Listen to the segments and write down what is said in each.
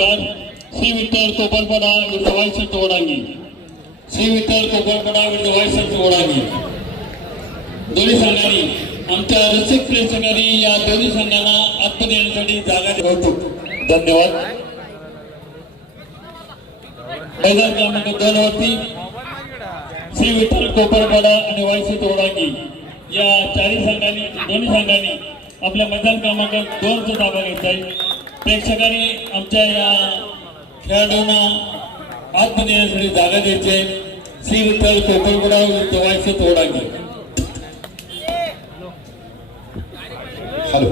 शेवटचा श्री विठ्ठल कोपरपडा विरुद्ध वायसर ओढांगी श्री विठ्ठल कोपरपडा विरुद्ध वायसर ओढांगी दोन्ही संघांनी आमच्या रसिक प्रेक्षकांनी या दोन्ही संघांना आत्महत्या येण्यासाठी जागा कौतुक धन्यवाद. मैदान क्रमांक दोन वरती. श्री विठ्ठल कोपरपाडा आणि वायसी तोडांगी या चारही संघांनी दोन्ही संघांनी आपल्या मैदान क्रमांक दोनचा ताबा घेतला. आहे प्रेक्षकांनी आमच्या या खेळाडूंना आत्महत्या येण्यासाठी जागा द्यायची आहे. श्री विठ्ठल कोकणपुडा जवळचे तोडा घे हॅलो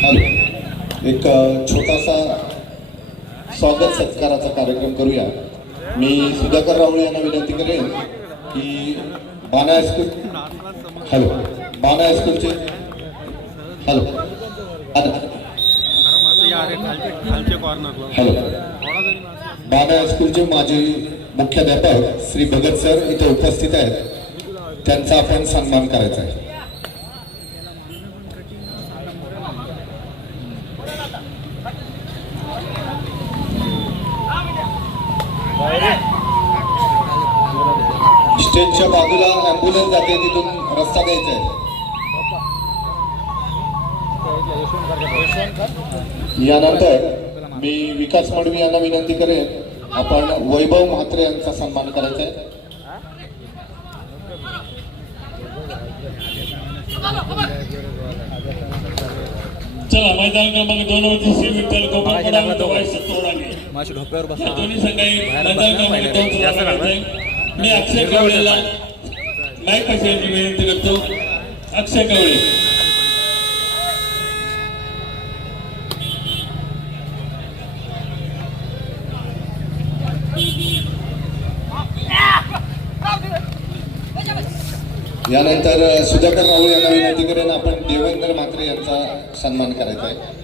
हॅलो एक अ, छोटासा स्वागत सत्काराचा कार्यक्रम करूया मी सुधाकर रावळे यांना विनंती करेन की बाणा हायस्कूल हॅलो बाणा हायस्कूलचे हॅलो हॅलो. हॅलो. बाणा हायस्कूलचे माजी मुख्याध्यापक श्री भगत सर इथे उपस्थित आहेत. त्यांचा आपण सन्मान करायचा आहे. स्टेजच्या बाजूला अँब्युलन्स जाते तिथून रस्ता द्यायचा आहे. यानंतर मी विकास मडवी यांना विनंती करेन आपण वैभव म्हात्रे यांचा सन्मान करायचा आहे. चला मैदान क्रमांक दोन वरती श्री विठ्ठल या बसला. दोन्ही बाहेर मैदान क्रमांक. दोन मी अक्षय कवळेला माईक पैशांची विनंती करतो. अक्षय कवळे. यानंतर सुधाकर राहुल यांना विनंती करेन आपण देवेंद्र म्हात्रे यांचा सन्मान करायचा आहे.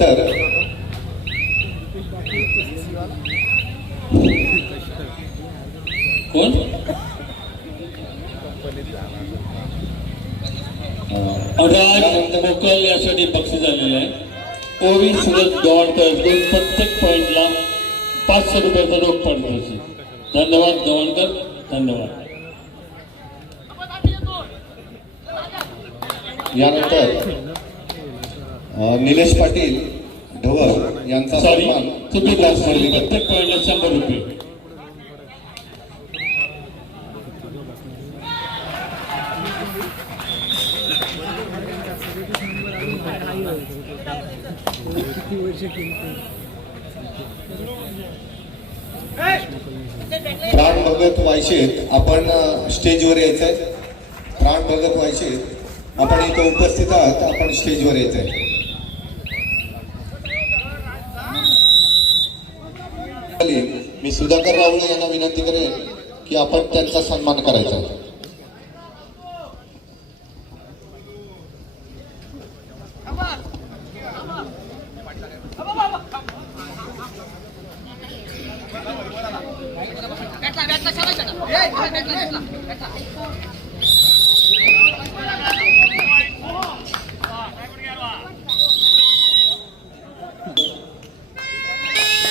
यानंतर कोण राज मोकल यासाठी बक्षीस झालेलं आहे. ओवी सुरत गव्हाणकर दोन प्रत्येक पॉइंटला पाचशे रुपयाचा रोख पारितोषिक धन्यवाद गव्हाणकर धन्यवाद. यानंतर निलेश पाटील ढवळ यांचा सन्मान मडवीकर प्रत्येक पॉइंटला शंभर रुपये. प्राण भगत वायशेत आपण स्टेजवर यायचं आहे प्राण भगत वायशेत आपण इथं उपस्थित आहात आपण स्टेजवर यायचं आहे मी सुधाकर रावळे यांना विनंती करेन की आपण त्यांचा सन्मान करायचा आहे बैठला बैठला चला चला ए बैठला बैठला बैठला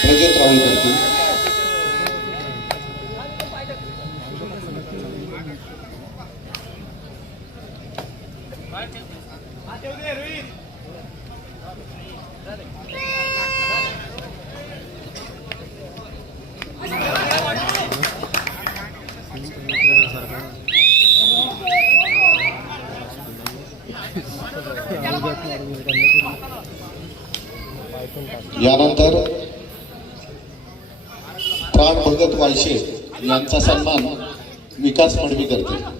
रजत राहुल करतील यानंतर प्राण भगत वायशे यांचा सन्मान विकास मडवी करते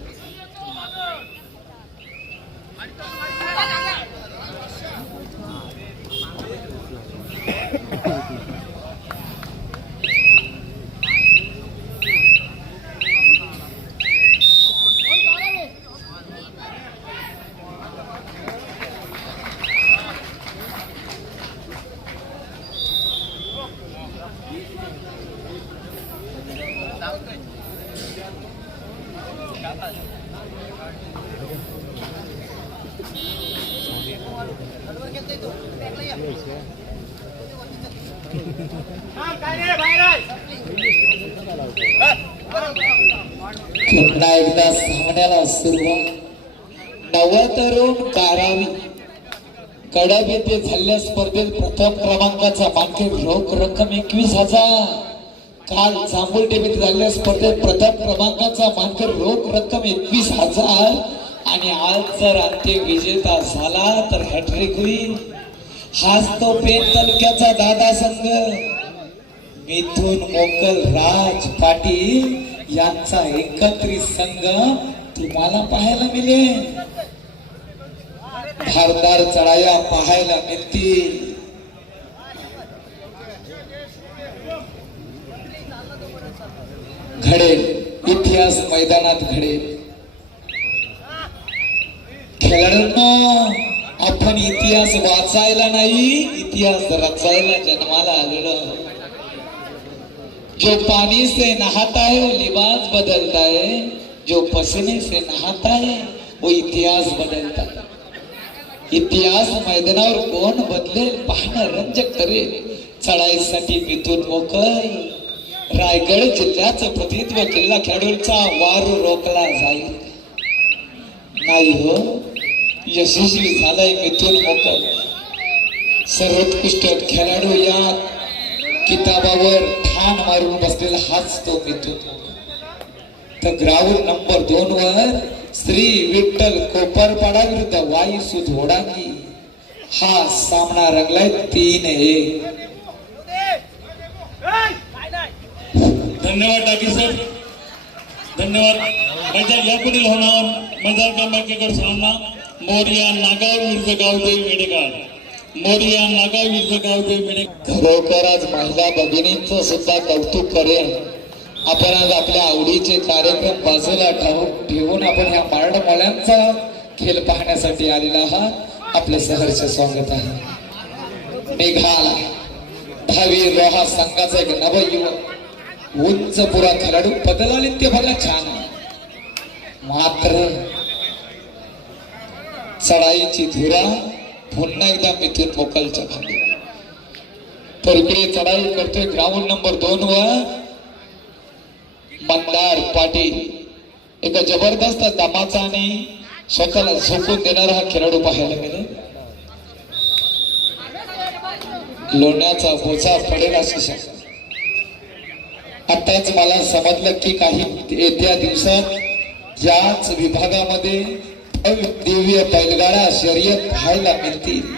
पुन्हा एकदा सामन्याला सुरुवात. नवतरुण कारावी कडक येथे झालेल्या स्पर्धेत प्रथम क्रमांकाचा मानकरी रोख रक्कम एकवीस हजार. काल जांभूळ टेबीत झालेल्या स्पर्धेत प्रथम क्रमांकाचा मानकर रोख रक्कम एकवीस हजार. आणि आज जर अंतिम विजेता झाला तर हॅट्रिक होईल. हाच तो पेन तालुक्याचा दादा संघ मिथून मोकल राज पाटील यांचा एकत्रित संघ तुम्हाला पाहायला मिळेल. धारदार चढाया पाहायला मिळतील. घडेल इतिहास मैदानात घडेल. खेळाडूंना आपण इतिहास वाचायला नाही इतिहास रचायला जन्माला आलेलो जो पानी से नहाता है वो लिबास बदलता है जो पसीने से नहाता है वो इतिहास बदलता है इतिहास मैदानावर कोण बदलेल पाहणं रंजक करेल चढाईसाठी मिथून मोकळ रायगड जिल्ह्याचं प्रतिनिधित्व केलेला खेळाडूंचा वारू रोखला जाईल. नाही हो यशस्वी झालाय मिथून मोकल. सर्वोत्कृष्ट खेळाडू या किताबावर ठाण मारून बसलेला हाच तो मिथून तर ग्राउंड नंबर दोन वर श्री विठ्ठल कोपरपाडा विरुद्ध वाई सुधोडांगी हा सामना रंगलाय तीन एक. धन्यवाद डाकी सर. धन्यवाद. मैदान यापुढील होणार. मैदान क्रमांकाकडे सामना मोरिया नागाव विरुद्ध गावदेवी मेडेगाव. मोरिया नागाव विरुद्ध गावदेवी मेडेगाव. खरोखर आज महिला भगिनींचं सुद्धा कौतुक करेन. आपण आज आपल्या आवडीचे कार्यक्रम बाजूला ठेवून ठेवून आपण ह्या मारड खेळ पाहण्यासाठी आलेला आहात. आपलं सहर्ष स्वागत आहे. मेघाला दहावी रोहा संघाचा एक नवयुवक. उंच पुरा खेळाडू बदलाले ते भरला छान. मात्र चढाईची धुरा पुन्हा एकदा मिथून मोकलच्या खाली. तर इकडे चढाई करतोय ग्राउंड नंबर दोन वर. मंदार पाटील. एका जबरदस्त दमाचा आणि स्वतःला झोकून देणारा हा खेळाडू पाहायला मिळेल. लोण्याचा बोचा पडेल असू शकतो आताच मला समजलं की काही येत्या दिवसात याच विभागामध्ये दिव्य बैलगाडा शर्यत पाहायला मिळतील.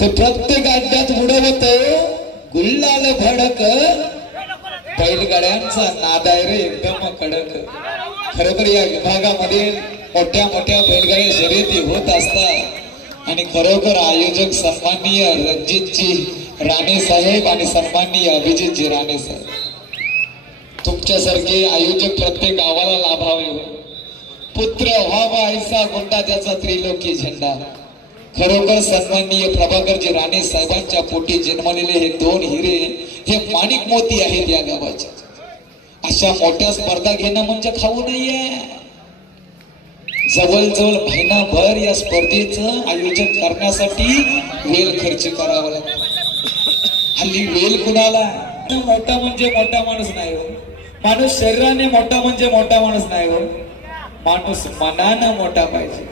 तर प्रत्येक अड्ड्यात उडवत गुल्लाल भडक. बैलगाड्यांचा नादाय रे एकदम कडक. खरोखर या विभागामध्ये मोठ्या मोठ्या बैलगाड्या शर्यती होत असतात. आणि खरोखर आयोजक सन्माननीय रणजितजी राणे साहेब आणि सन्माननीय अभिजितजी राणे साहेब. तुमच्यासारखे आयोजक प्रत्येक गावाला लाभावे पुत्र व्हावा ऐसा गुंडा त्याचा त्रिलोकी झेंडा. खरोखर सन्माननीय प्रभाकरजी राणे साहेबांच्या पोटी जन्मलेले हे दोन हिरे हे माणिक मोती आहेत या गावाचे. अशा मोठ्या स्पर्धा घेणं म्हणजे खाऊ नाहीये जवळजवळ महिनाभर या स्पर्धेचं आयोजन करण्यासाठी वेळ खर्च करावा लागतो. हल्ली वेल कुणाला? मोठा म्हणजे मोठा माणूस नाही हो. माणूस शरीराने मोठा म्हणजे मोठा माणूस नाही हो. माणूस मनानं मोठा पाहिजे.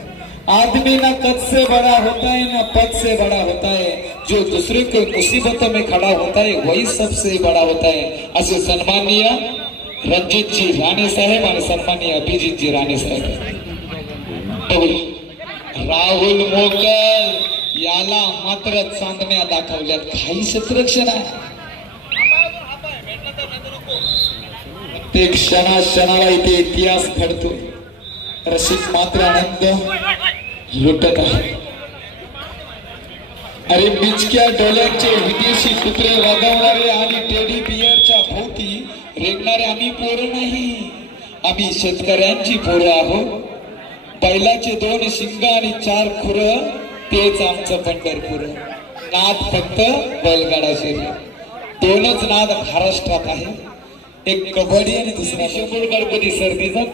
आदमी ना कद से बड़ा होता है ना पद से बड़ा होता है जो दूसरे को मुसीबत में खड़ा होता है वही सबसे बड़ा होता है असे सन्माननीय रणजितजी राणे साहेब और सन्माननीय अभिजितजी राणे साहेब. राहुल मोकल. याला मात्र चांदण्या दाखवल्यात. काही संरक्षण आहे. ते क्षणा क्षणाला इथे इतिहास घडतो रसिक मात्र आनंद लुटत आहे. अरे बिचक्या डोळ्यांचे विदेशी कुत्रे वागवणारे आणि टेडी बियरच्या भोवती रेगणारे आम्ही पोर नाही. आम्ही शेतकऱ्यांची पोरं आहोत. बैलाचे दोन शिंग आणि चार खुरं तेच आमचं पंढरपूर. नाद फक्त बैलगाडा शर्यत दोनच नाद महाराष्ट्रात आहे. एक कबड्डी आणि दुसरा शंभर गणपती सर्दी जात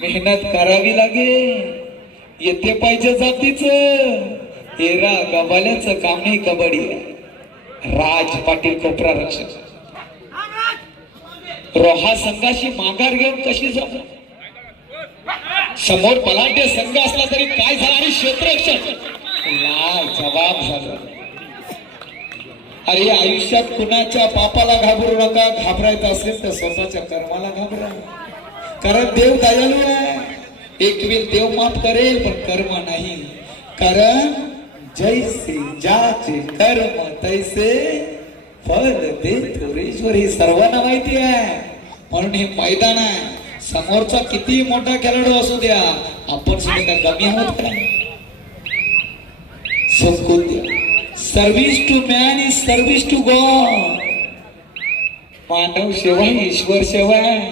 मेहनत करावी लागेल. येते पाहिजे जातीच. तेरा गबाल्याच काम नाही कबड्डी. आहे. राज पाटील कोपरा रक्षक. रोहा संघाशी माघार घेऊन कशी जाऊ? समोर बलाढ्य संघ असला तरी काय झालं? आणि क्षेत्ररक्षण. जबाब झालं. अरे आयुष्यात कुणाच्या पापाला घाबरू नका. घाबरायचं असेल तर स्वतःच्या कर्माला घाबरा. कारण देव दयालू आहे. एक वेळ देव माफ करेल पण कर्म नाही. कारण जैसे ज्याचे कर्म तैसे फल देतो ईश्वर ही सर्वांना माहिती आहे. म्हणून हे मैदान आहे. समोरचा किती मोठा खेळाडू असू द्या आपण सुद्धा कमी आहोत का समजून द्या. Service to man is service to god मानव सेवा ईश्वर सेवा आहे.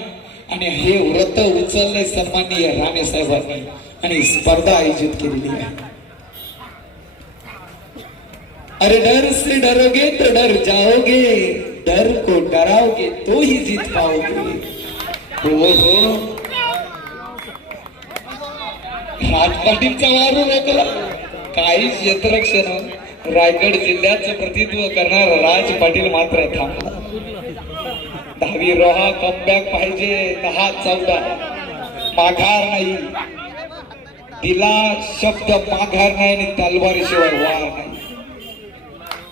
आणि हे व्रत उचललंय सन्माननीय राणे साहेबांनी आणि स्पर्धा आयोजित केलेली आहे. अरे डर से डरोगे तो डर जाओगे डर को डराओगे तो ही जीत पाओगे. हो राजपाटीलचा वारू रोखला काही रायगड जिल्ह्याचं प्रतित्व करणारा राज पाटील मात्र थांबला. दहावी रोहा कमबॅक पाहिजे दहा चौदा. माघार नाही. दिला शब्द माघार नाही आणि तलवारीशिवाय वार नाही.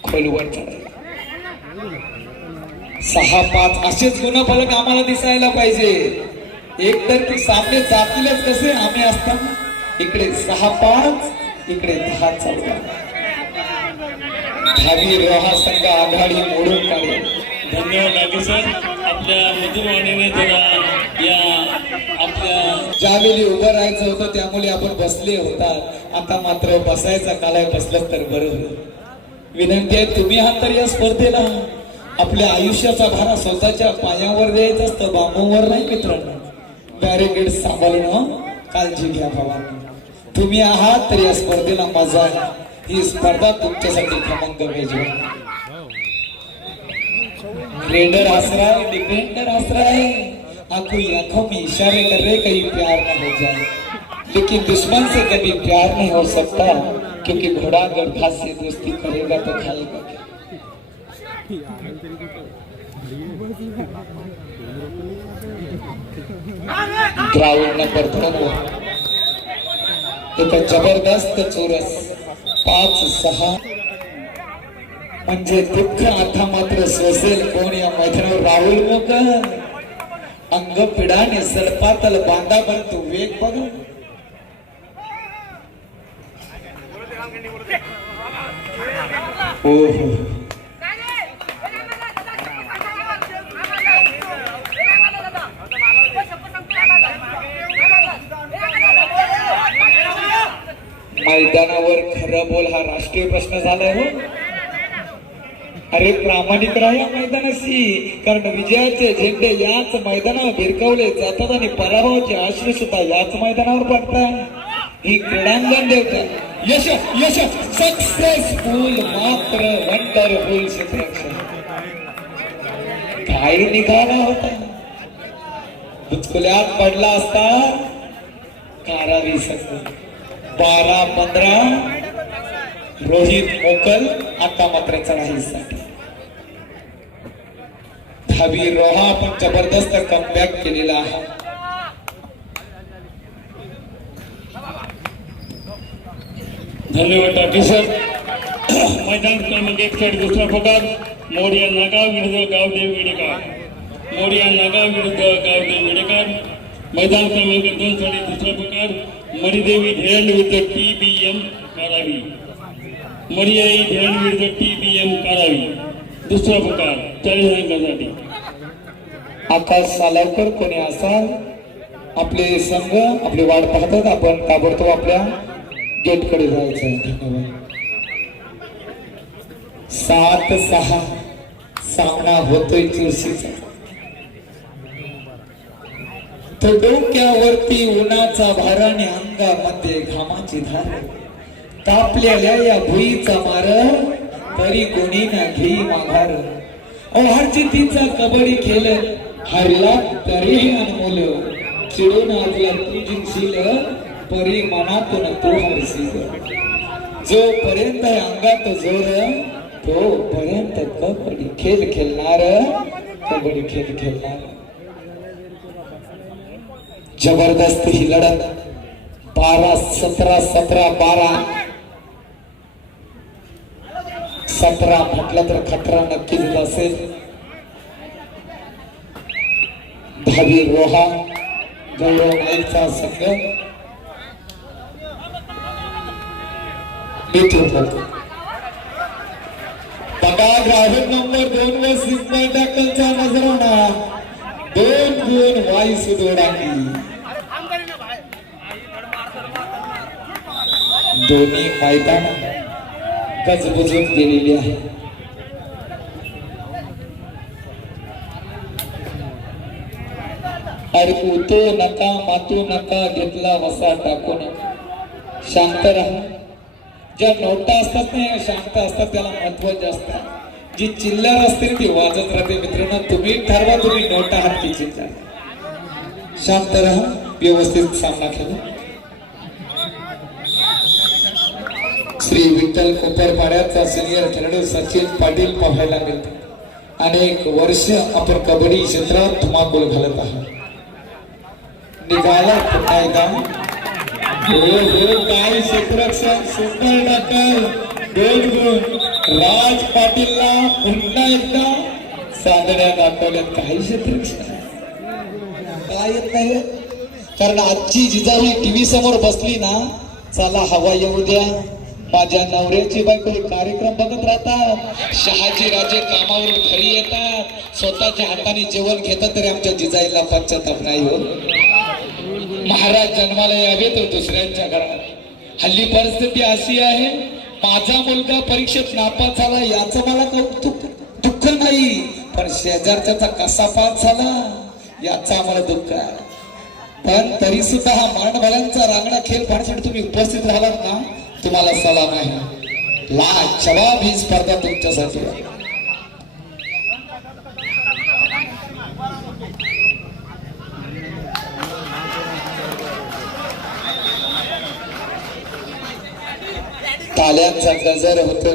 खोलवर चढायला सहा पाच असेच गुणफलक आम्हाला दिसायला पाहिजे. एक तर ते सामने जातीलच कसे आम्ही असताना? इकडे सहा पाच इकडे दहा चौदा. दहावी रोहा संघ आघाडी मोडून काढेल. धन्यवाद लागे सर. आपल्या मधुरवाणीने जरा या आपल्या ज्यावेळी उभं राहायचं होतं त्यामुळे आपण बसले होतात. आता मात्र बसायचा कालाय बसलं तर बरं विनंती आहे तुम्ही आहात तर या स्पर्धेला. आपल्या आयुष्याचा भारा स्वतःच्या पायावर द्यायचा असतं बांबूवर नाही मित्रांनो. बॅरिकेड सांभाळणं काळजी घ्या भावांनो तुम्ही आहात तर या स्पर्धेला मजा आहे ही स्पर्धा तुमच्यासाठी क्रमांक पाहिजे रेडर हंस रहा डिफेंडर हंस रहा है हाँ आंखों में इशारे कर रहे कहीं प्यार न हो जाए. लेकिन दुश्मन से कभी प्यार नहीं हो सकता क्योंकि घोड़ा अगर घास से दोस्ती करेगा तो खाएगा क्या? एक ज़बरदस्त चोरस. पाच सहा. म्हणजे दुःख आता मात्र सोसेल कोण या राहुल मोकर अंग पिढाने सडपातल बांधा पण तो वेग बघा हो हो खरं बोल हा राष्ट्रीय प्रश्न झालाय हो. अरे प्रामाणिक राहा मैदानाशी कारण विजयाचे झेंडे याच मैदानावर भिरकवले जातात आणि पराभवाचे आश्रय सुद्धा याच मैदानावर पडतात. ही क्रीडांगण देवता. यश यश सक्सेसफुल मात्र वंडरफुल क्षेत्ररक्षण काय निघाला होता. बुचकुल्यात पडला असता. कारावी सक बारा पंधरा. रोहित मोकल आता मात्र चढाईसाठी. दहावी रोहा आपण जबरदस्त कमबॅक केलेला आहे. धन्यवाद टाके मैदान क्रमांक एक साइड दुसरा प्रकार मोरिया नागाव विरुद्ध गावदेव विडेकर. मोरिया नागाव विरुद्ध गावदेव विडेकर. मैदान क्रमांक दोन साठी दुसरा प्रकार मणिदेवी धेरण विरुद्ध टी बी एम कारावी मणियाई विरुद्ध टी बी एम कारावी. दुसरा प्रकार चाळीस अंकासाठी आकाश सालावकर कोणी असाल आपले संघ आपली वाट पाहतात आपण ताबडतोब आपल्या गेटकडे जायचं धन्यवाद. सात सहा सामना होतोय चुरशीचा तो डोक्यावरती उन्हाचा भाराने आणि अंगामध्ये घामाची धार. तापलेल्या या भुईचा मार तरी कोणी ना घेई माघार. अवहारची तिचा कबड्डी खेळ हरला तरी अनमोल. चिडून आजला तू जिंकशील परी मनातून तू हरशील. जोपर्यंत अंगात जोर तोपर्यंत कबड्डी खेळ खेळणार कबड्डी खेळ खेळणार. जबरदस्त ही लढत. बारा सतरा सतरा बारा. सतरा म्हटलं तर खतरा नक्कीच असेल दहावी रोहा गौरव नाईकचा संघ. मिथून बोलतो. बघा ग्राहक नंबर दोन वर सिग्नल टॅकलचा नजराणा. दोन गुण वाई सुदोडांनी. दोन्ही मैदान गजबजून गेलेली आहे. अरे उतो नका मातू नका घेतला वसा टाकू नका शांत राहा. ज्या नोटा असतात ना या शांत असतात त्याला महत्त्व जास्त आहे. जी चिल्लर असते ती वाजत राहते. मित्रांनो तुम्ही ठरवा तुम्ही नोटा आहात की चिल्लर शांत राहा. व्यवस्थित सामना खेळा. श्री विठ्ठल कोपरपाड्याचा सिनियर खेळाडू सचिन पाटील पाहायला मिळते अनेक वर्ष आपण कबड्डी क्षेत्रात धुमाकूल घालत आहात. निघाला पुन्हा एकदा. हो हो काय क्षेत्रक्षण सुंदर डॉक्टर दोन गुण. राज पाटीलला पुन्हा एकदा साधण्या दाखवल्यात. काही क्षेत्रक्षण काय येत नाही हो. कारण आजची जिजाऊ टीव्ही समोर बसली ना चला हवा येऊ द्या. माझ्या नवऱ्याची बायको कार्यक्रम बघत राहतात. शहाजी राजे कामावरून घरी येतात. स्वतःच्या हाताने जेवण घेतात तरी आमच्या जिजाईला पश्चाताप नाही हो. महाराज जन्माला यावे तर हो दुसऱ्यांच्या घरात. हल्ली परिस्थिती अशी आहे माझा मुलगा परीक्षेत नापास झाला याचं मला कौतुक दुःख नाही पण शेजारच्याचा कसा पास झाला याचा आम्हाला दुःख आहे. पण तरी सुद्धा हा मांडभल्यांचा रांगडा खेळ पाहण्यासाठी तुम्ही उपस्थित राहिलात ना? तुम्हाला सलाम आहे. ला जवाब ही स्पर्धा तुमच्यासाठी आहे. ताल्यांचा गजर होत.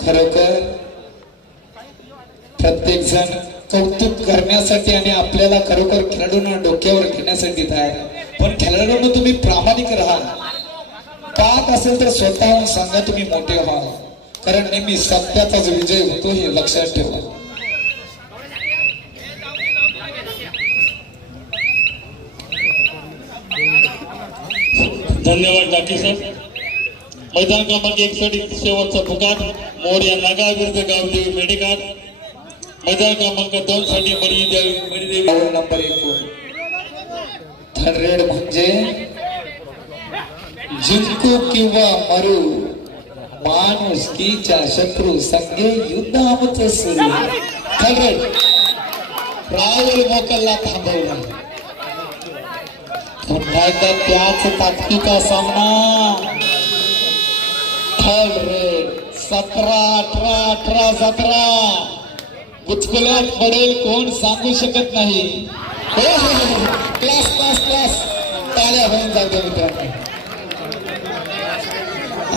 खरोखर प्रत्येक जण कौतुक करण्यासाठी आणि आपल्याला खरोखर खेळाडूंना डोक्यावर घेण्यासाठी तयार आहे. पण खेळाडूंना तुम्ही प्रामाणिक राहा. पाहत असेल तर स्वतःहून सांगा तुम्ही मोठे व्हा. कारण नेहमी सत्याचा जो विजय होतो हे लक्षात ठेवा. धन्यवाद डाकी साहेब. मैदान क्रमांक एकसठ शेवटचा पुकार मोर या नागा विरुद्ध गावदेवी मेडिकाट मैदान क्रमांक दोन साठी मणिदेवी मणिदेवी नंबर एक थर्ड म्हणजे जिंकू किंवा मरू माणुसकीच्या शत्रू संगे युद्ध आमचं सुरू थर्ड राहुल मोकलला थांबवला पुन्हा एकदा त्याच ताकदीचा सामना. थर्ड रेड सतरा अठरा अठरा सतरा. बुचकुल्यात पडेल कोण सांगू शकत नाही. क्लास क्लास क्लास टाळ्या होऊन जातो मित्रांनो.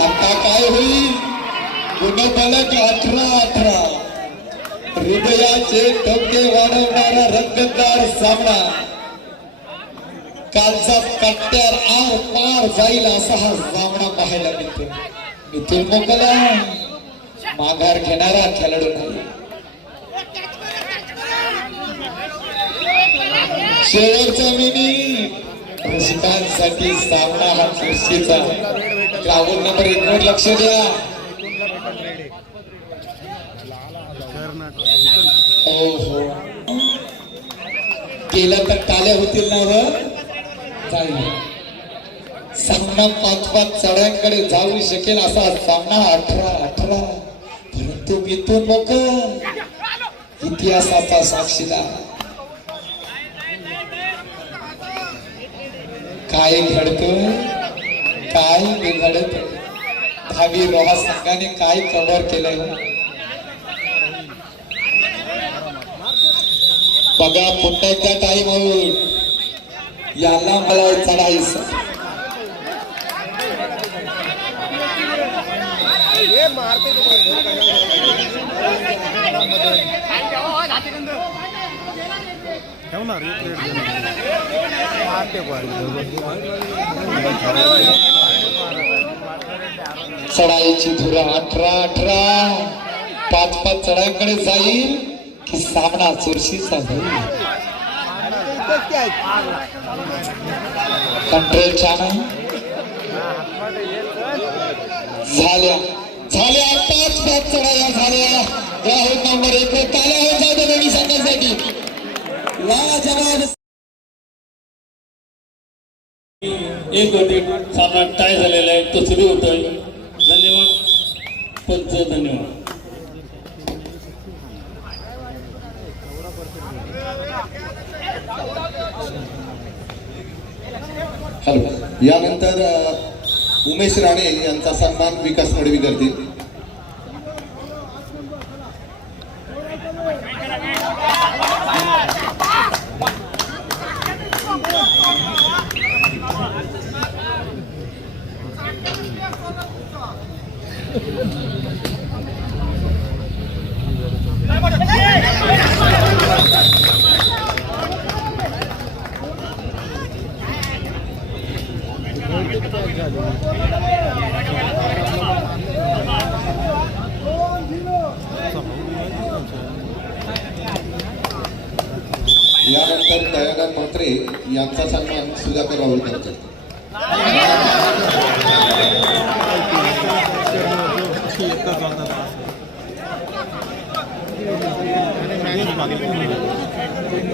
आता काय होईल गुणफलक अठरा अठरा. हृदयाचे टोके वाढवणारा रंगतदार सामना. कालचा कट्ट्यार आर पार जाईल असा हा सामना पाहायला मिळतो. मिथुन मोकला. माघार घेणारा खेळाडू नाही. शेवटचा मिनिट रसिकांसाठी सामना हा चुरशीचा ग्राउंड नंबर एक वर लक्ष द्या. हो केलं तर टाल्या होतील ना व? चालेल सामना पाच पाच चढ्यांकडे जाऊ शकेल असा सामना अठरा अठरा. परंतु मिथून लोक इतिहासाचा साक्षीदार. काय घडतोय काय बिघडत दहावी रोहा संघाने काय कव्हर केलंय? बघा पुन्हा एकदा टाईम आउट याला मला चढायचं ठेवणार एक प्लेट चढाईची धुरा अठरा अठरा. पाच पाच चढाईकडे जाईल की सामना चुरशीचा होईल. कंट्रोल छान झाल्या झाल्या पाच पाच चढाया झाल्या. या राहुल नंबर एक वर ताल्या जाऊ दे दोन्ही संघांसाठी लाजवाब एक गटी सामना टाय झालेला आहे तो सुरू होतोय. धन्यवाद. पंच धन्यवाद. हॅलो. यानंतर उमेश राणे यांचा सन्मान विकास मडवी करतील. यानंतर दयानंद म्हात्रे यांचा सन्मान सुधाकर राहुल करतील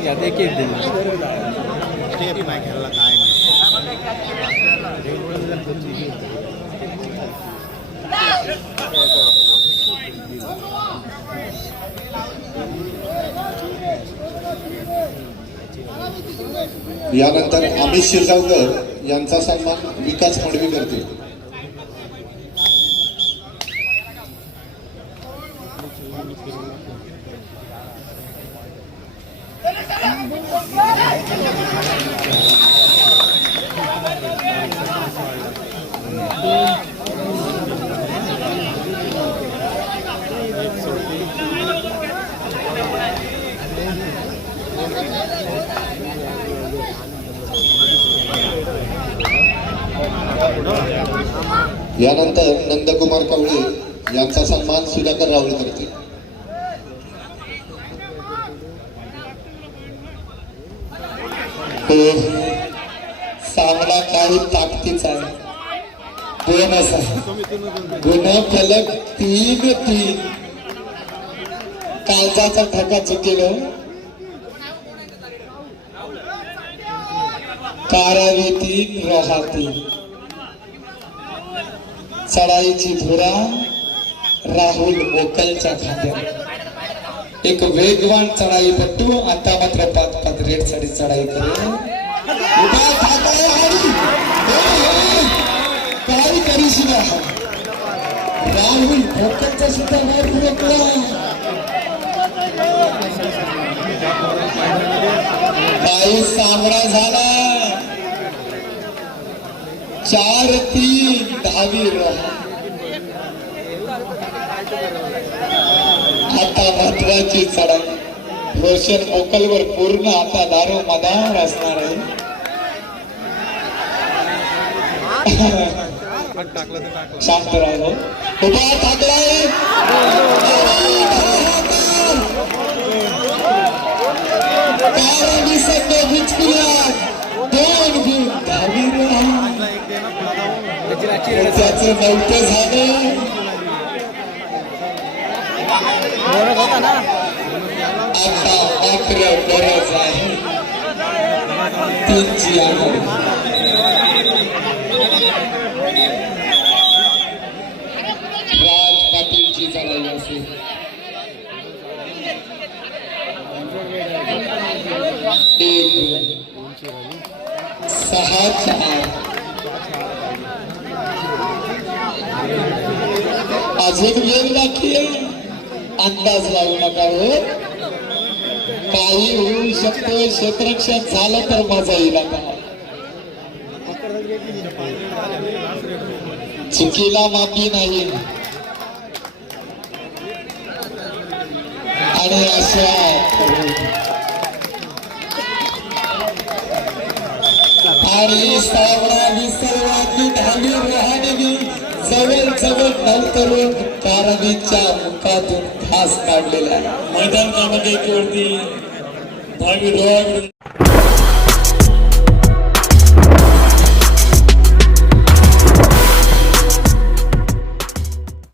यात एक एक दिली स्टेप नाही खेळला काय नाही यानंतर अमित शिरगावकर यांचा सन्मान विकास मडवी करतील यानंतर नंदकुमार कवळे यांचा सन्मान सुधाकर राहुल करतील. सामना काही ताकदीचा दोन असा गुण फलक तीन तीन. काळजाचा ठका चुकेलो. कारावी तीन राहती चढाईची धुरा राहुल मोकलच्या खात्यात एक वेगवान चढाई पट्टू आता मात्र पाच पाच रेडसाठी चढाई करे करी ठाकरे राहुल भोकरचा सुद्धा मार्ग रोखला काही सामना झाला. चार तीन दहावी आता महत्वाची चढाई. रोशन ओकलवर पूर्ण आता दारू मदार असणार आहे. शांत राहिलो उभा ठाकरे. दोन गुण दहावी त्याची नव्हतं झालं. होता ना? आता मात्र गरज आहे. तीनची सहा अजून वेळ बाकी आहे अंदाज लावू नका हो. काही होऊ शकतं क्षेत्ररक्षण झालं तर मजा येईल आता. चुकीला माफी नाही. आणि अशा आणि सर्वांनी सर्वांनी ढाली रोहाने जवळ जवळ नवतरुण कारवीच्या मुखातून खास काढलेला आहे. मैदान क्रमांक एक वरती